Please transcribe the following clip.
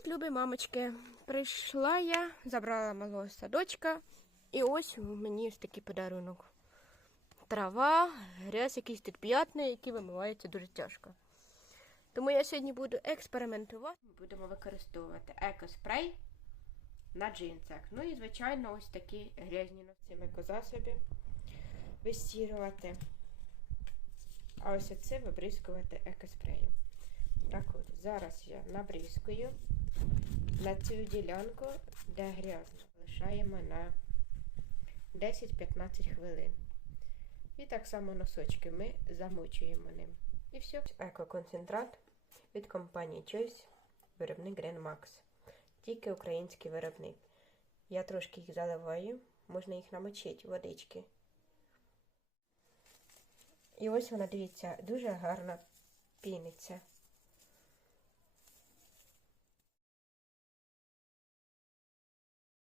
Привіт, любі мамочки! Прийшла я, забрала малого садочка, і ось мені ось такий подарунок. Трава, грязь, якийсь тут п'ятний, який вимивається дуже тяжко. Тому я сьогодні буду експериментувати. Будемо використовувати екоспрей на джинсах. Ну і, звичайно, ось такі грязні цими екозасоби вистірувати. А ось оце вибризкувати екоспреєм. Так от, зараз я набризкую на цю ділянку, де грязно. Лишаємо на 10-15 хвилин. І так само носочки ми замочуємо ним. І все. Екоконцентрат від компанії Choice, виробник Grand Max. Тільки український виробник. Я трошки їх заливаю, можна їх намочити водички. І ось вона, дивіться, дуже гарно піниться.